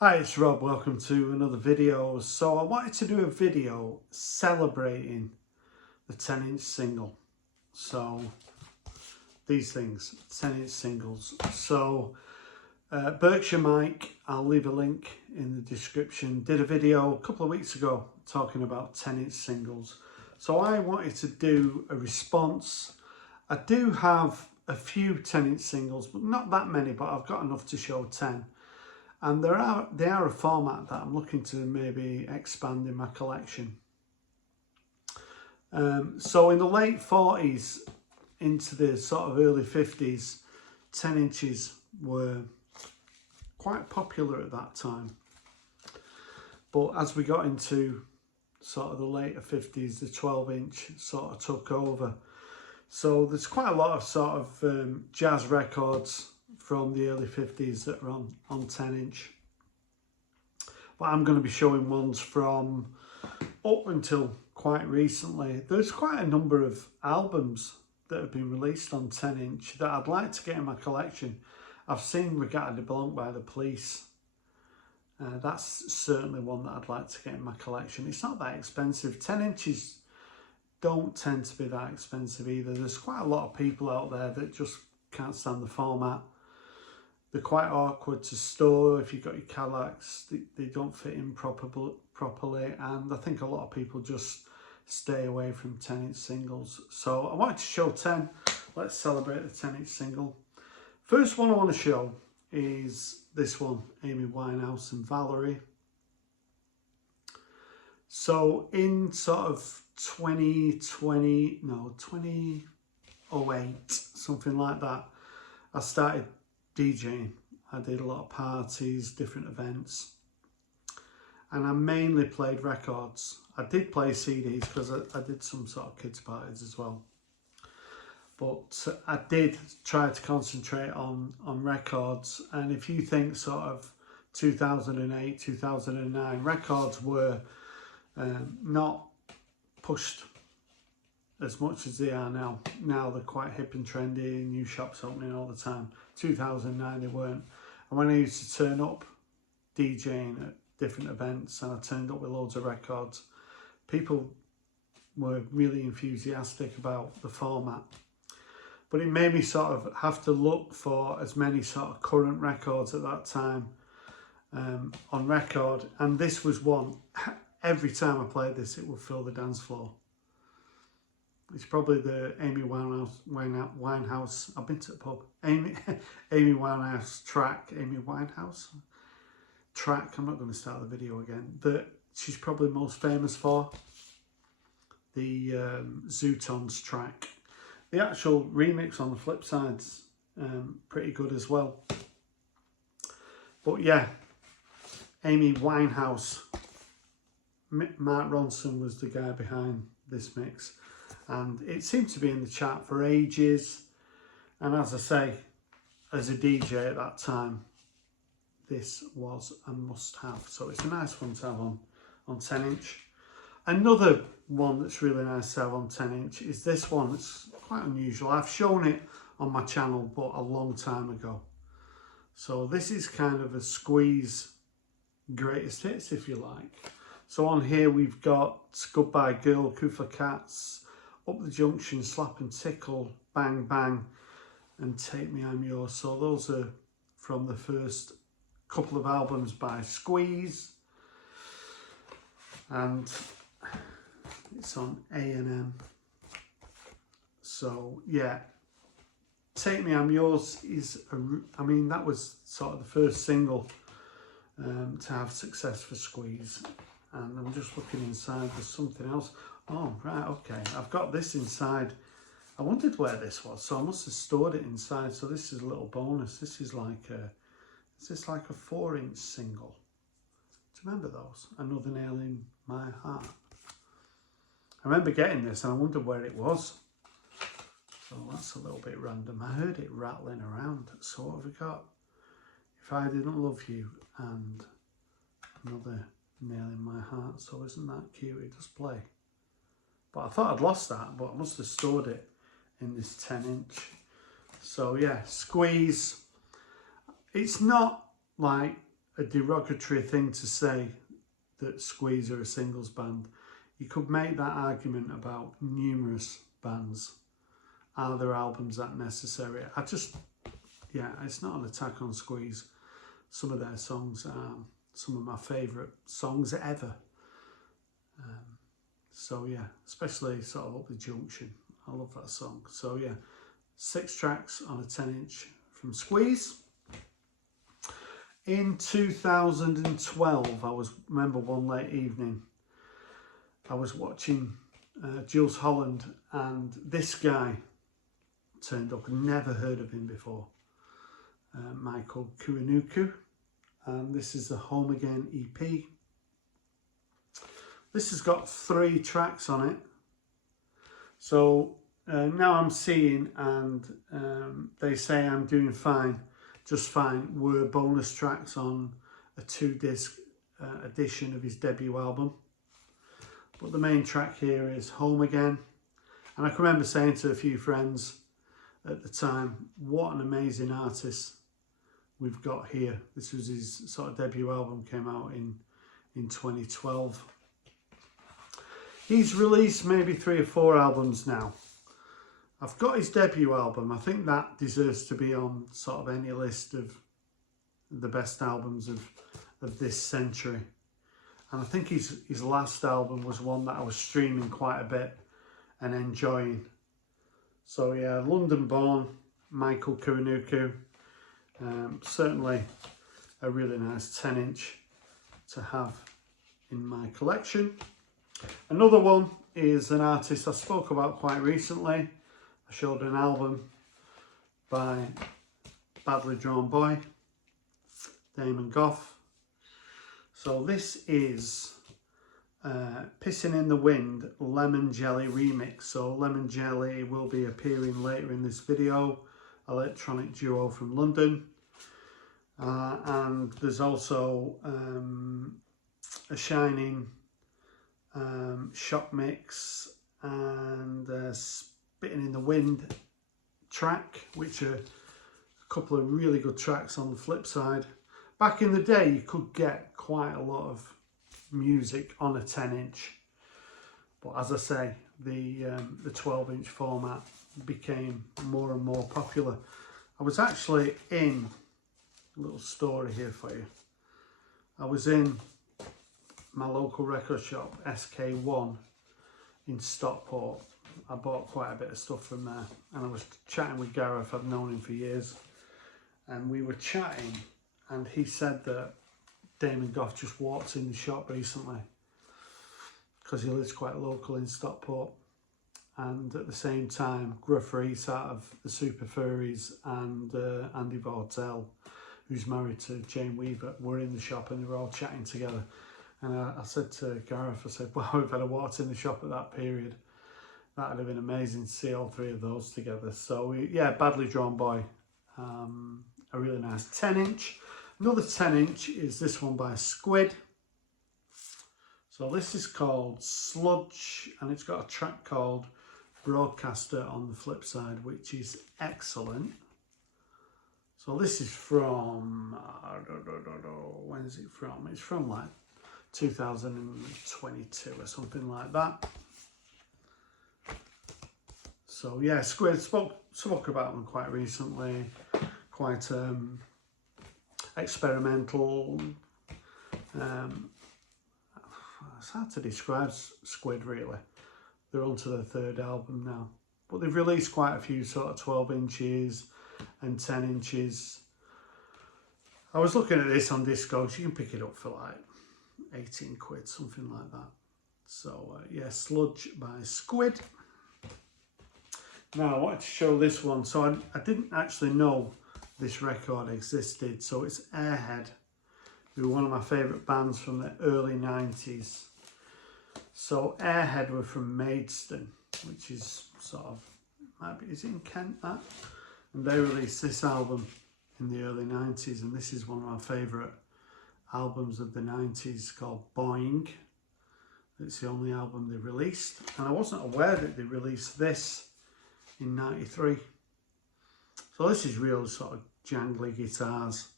Hi, it's Rob. Welcome to another video. So I wanted to do a video celebrating the 10-inch single. So these things, 10-inch singles. So Berkshire Mike, I'll leave a link in the description, did a video a couple of weeks ago talking about 10-inch singles. So I wanted to do a response. I do have a few 10-inch singles, but not that many, but I've got enough to show 10. And they are a format that I'm looking to maybe expand in my collection. So in the late 40s into the sort of early 50s, 10 inches were quite popular at that time. But as we got into sort of the later 50s, the 12-inch sort of took over. So there's quite a lot of sort of jazz records from the early 50s that are on 10-inch. But I'm going to be showing ones from up until quite recently. There's quite a number of albums that have been released on 10-inch that I'd like to get in my collection. I've seen Regatta de Blanc by the Police. That's certainly one that I'd like to get in my collection. It's not that expensive. 10 inches don't tend to be that expensive either. There's quite a lot of people out there that just can't stand the format. They're quite awkward to store. If you've got your Cadillacs, they don't fit in properly, and I think a lot of people just stay away from 10-inch singles. So I wanted to show 10. Let's celebrate the 10-inch single. First one I want to show is this one, Amy Winehouse and Valerie. So in sort of 2008, something like that, I started DJing. I did a lot of parties, different events, and I mainly played records. I did play CDs because I did some sort of kids parties as well, but I did try to concentrate on records. And if you think sort of 2008, 2009, records were not pushed as much as they are now. Now they're quite hip and trendy, new shops opening all the time. 2009 they weren't. And when I used to turn up DJing at different events and I turned up with loads of records, people were really enthusiastic about the format. But it made me sort of have to look for as many sort of current records at that time on record. And this was one. Every time I played this, it would fill the dance floor. It's probably the Amy Winehouse. I've been to the pub. Amy Winehouse track. Amy Winehouse track. I'm not going to start the video again. That she's probably most famous for. The Zootons track. The actual remix on the flip side's pretty good as well. But yeah, Amy Winehouse. Mark Ronson was the guy behind this mix. And it seemed to be in the chart for ages. And as I say, as a DJ at that time, this was a must-have. So it's a nice one to have on 10-inch. Another one that's really nice to have on 10-inch is this one. It's quite unusual. I've shown it on my channel, but a long time ago. So this is kind of a squeeze greatest hits, if you like. So on here we've got Goodbye Girl, Kufa Cats, Up the Junction, Slap and Tickle, Bang Bang, and Take Me I'm Yours. So those are from the first couple of albums by Squeeze, and it's on A&M. So yeah, Take Me I'm Yours is, I mean, that was sort of the first single to have success for Squeeze. And I'm just looking inside, there's something else. Oh, right, okay. I've got this inside. I wondered where this was, so I must have stored it inside. So this is a little bonus. This is like a 4-inch single? Do you remember those? Another Nail in My Heart. I remember getting this and I wondered where it was. So that's a little bit random. I heard it rattling around. So what have we got? If I Didn't Love You and Another Nail in My Heart. So isn't that cute? It does play. But I thought I'd lost that, but I must have stored it in this 10-inch. So yeah, Squeeze. It's not like a derogatory thing to say that Squeeze are a singles band. You could make that argument about numerous bands. Are their albums that necessary? Yeah, it's not an attack on Squeeze. Some of their songs are some of my favourite songs ever. So yeah, especially sort of Up the Junction. I love that song. So yeah, 6 tracks on a 10-inch from Squeeze. In 2012, I remember one late evening, I was watching Jools Holland, and this guy turned up. Never heard of him before. Michael Kiwanuka, and this is the Home Again EP. This has got 3 tracks on it. So now I'm seeing, and they say I'm doing fine, just fine, were bonus tracks on a 2-disc edition of his debut album. But the main track here is Home Again. And I can remember saying to a few friends at the time, what an amazing artist we've got here. This was his sort of debut album, came out in 2012. He's released maybe 3 or 4 albums now. I've got his debut album. I think that deserves to be on sort of any list of the best albums of this century. And I think his last album was one that I was streaming quite a bit and enjoying. So yeah, London born Michael Kiwanuka. Certainly a really nice 10-inch to have in my collection. Another one is an artist I spoke about quite recently. I showed an album by Badly Drawn Boy, Damon Gough. So this is Pissing in the Wind Lemon Jelly remix. So Lemon Jelly will be appearing later in this video, electronic duo from London. And there's also a Shining Shock Mix and Spitting in the Wind track, which are a couple of really good tracks on the flip side. Back in the day, you could get quite a lot of music on a 10-inch, but as I say, the 12-inch format became more and more popular. I was actually in a little story here for you. I was in my local record shop, SK1, in Stockport. I bought quite a bit of stuff from there, and I was chatting with Gareth. I've known him for years, and we were chatting, and he said that Damon Gough just walked in the shop recently because he lives quite local in Stockport. And at the same time, Gruff Reese out of the Super Furries and Andy Vortel, who's married to Jane Weaver, were in the shop, and they were all chatting together. And I said to Gareth, I said, wow, if I'd have walked in the shop at that period, that would have been amazing to see all 3 of those together. So yeah, Badly Drawn Boy, a really nice 10-inch. Another 10-inch is this one by Squid. So this is called Sludge, and it's got a track called Broadcaster on the flip side, which is excellent. So this is from, when is it from? It's from like 2022 or something like that. So yeah, Squid, spoke about them quite recently, quite experimental. It's hard to describe Squid really. They're on to their 3rd album now, but they've released quite a few sort of 12 inches and 10 inches. I was looking at this on Discogs. You can pick it up for like 18 quid, something like that. So yeah, Sludge by Squid. Now I wanted to show this one. So I didn't actually know this record existed. So it's Airhead, who were one of my favourite bands from the early 90s. So Airhead were from Maidstone, which is sort of, is it in Kent, that? And they released this album in the early 90s, and this is one of my favourite albums of the 90s, called Boing. It's the only album they released, and I wasn't aware that they released this in 93. So this is real sort of jangly guitars.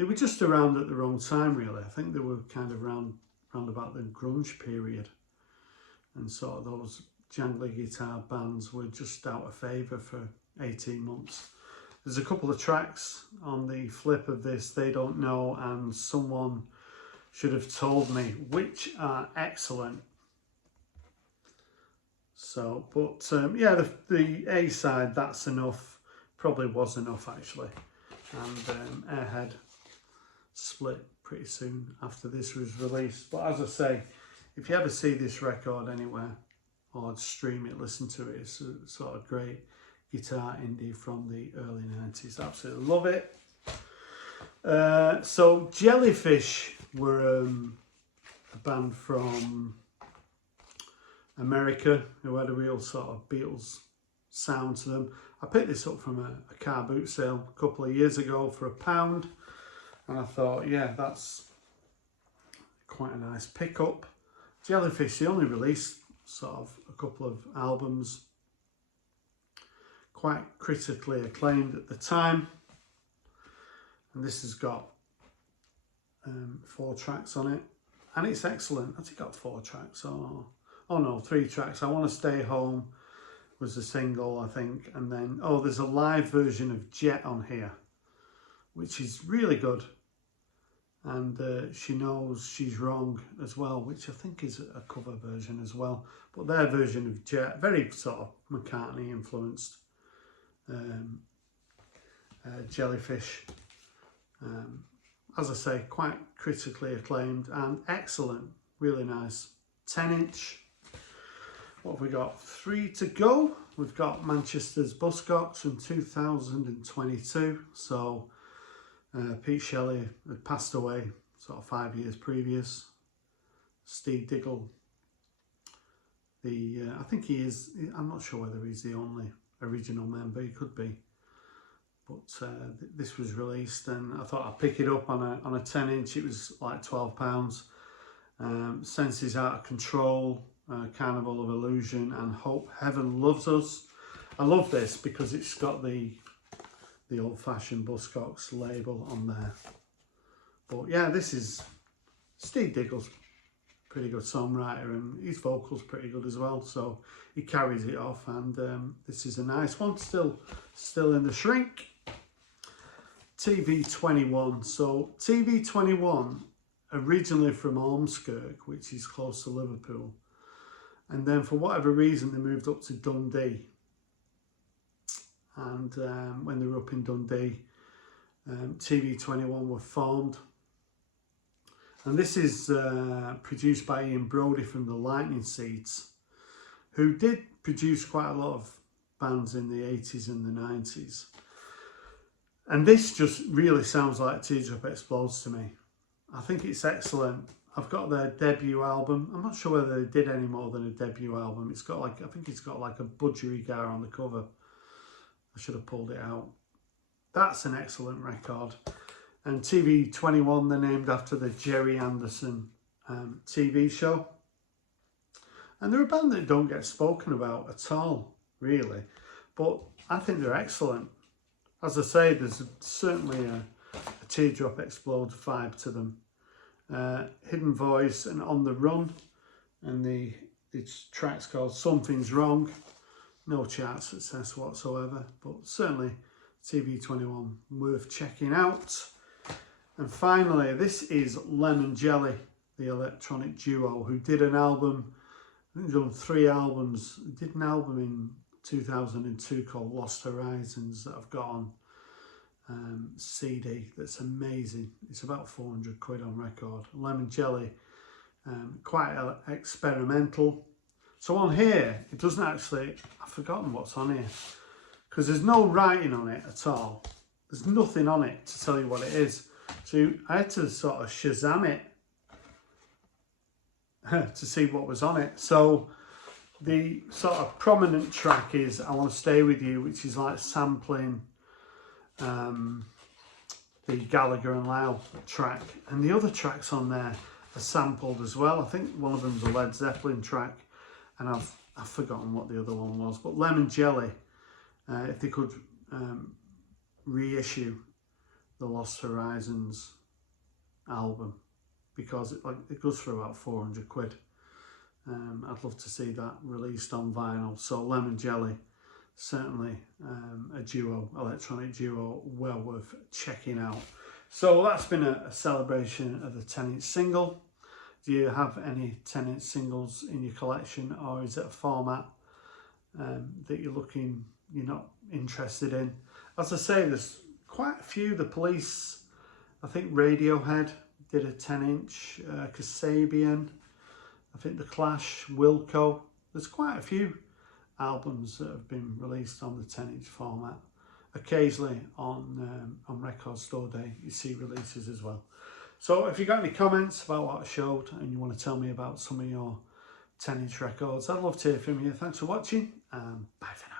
they were just around at the wrong time, really. I think they were kind of round about the grunge period, and sort of those jangly guitar bands were just out of favour for 18 months. There's a couple of tracks on the flip of this, They Don't Know and Someone Should Have Told Me, which are excellent. So, but yeah, the A side, That's Enough, probably was enough actually. And Airhead split pretty soon after this was released. But as I say, if you ever see this record anywhere, or stream it, listen to it, it's a sort of great guitar indie from the early 90s. Absolutely love it. So Jellyfish were a band from America who had a real sort of Beatles sound to them. I picked this up from a car boot sale a couple of years ago for £1, and I thought, yeah, that's quite a nice pickup. Jellyfish, they only released sort of a couple of albums, quite critically acclaimed at the time, and this has got 4 tracks on it, and it's excellent. Has it got 4 tracks? Oh no, 3 tracks. I Want to Stay Home was the single, I think, and then there's a live version of Jet on here, which is really good, and She Knows She's Wrong as well, which I think is a cover version as well, but their version of Jet, very sort of McCartney influenced. Jellyfish, as I say, quite critically acclaimed and excellent, really nice. 10-inch. What have we got? 3 to go. We've got Manchester's Buscot from 2022. So Pete Shelley had passed away sort of 5 years previous. Steve Diggle, I think he is, I'm not sure whether he's the only original member, he could be. But this was released, and I thought I'd pick it up on a 10-inch. It was like £12. Senses Out of Control, Carnival of Illusion, and Hope Heaven Loves Us. I love this because it's got the old-fashioned Buscot's label on there. But yeah, this is Steve Diggle's pretty good songwriter, and his vocals pretty good as well, so he carries it off, and this is a nice one, still in the shrink. TV21. So TV21, originally from Ormskirk, which is close to Liverpool, and then for whatever reason they moved up to Dundee, and when they were up in Dundee, TV21 were formed. And this is produced by Ian Brodie from the Lightning Seeds, who did produce quite a lot of bands in the 80s and the 90s. And this just really sounds like Teardrop Explodes to me. I think it's excellent. I've got their debut album. I'm not sure whether they did any more than a debut album. It's got like, I think it's got like a budgerigar on the cover. I should have pulled it out. That's an excellent record. And TV21, they're named after the Jerry Anderson TV show. And they're a band that don't get spoken about at all, really. But I think they're excellent. As I say, there's certainly a Teardrop Explodes vibe to them. Hidden Voice and On the Run. And the track's called Something's Wrong. No chart success whatsoever. But certainly TV21 worth checking out. And finally, this is Lemon Jelly, the electronic duo, who did an album, I think they've done 3 albums. They did an album in 2002 called Lost Horizons that I've got on CD. That's amazing. It's about 400 quid on record. Lemon Jelly, quite experimental. So on here, it doesn't actually, I've forgotten what's on here, because there's no writing on it at all. There's nothing on it to tell you what it is. So I had to sort of Shazam it to see what was on it. So the sort of prominent track is I Want to Stay With You, which is like sampling the Gallagher and Lyle track. And the other tracks on there are sampled as well. I think one of them's a Led Zeppelin track, and I've forgotten what the other one was. But Lemon Jelly, if they could reissue the Lost Horizons album, because it goes for about 400 quid. I'd love to see that released on vinyl. So Lemon Jelly, certainly a duo, electronic duo, well worth checking out. So that's been a celebration of the 10-inch single. Do you have any 10-inch singles in your collection, or is it a format that you're not interested in? As I say, there's quite a few. The Police, I think Radiohead did a 10-inch, Kasabian, I think The Clash, Wilco. There's quite a few albums that have been released on the 10-inch format. Occasionally on Record Store Day, you see releases as well. So if you got any comments about what I showed and you want to tell me about some of your 10-inch records, I'd love to hear from you. Thanks for watching, and bye for now.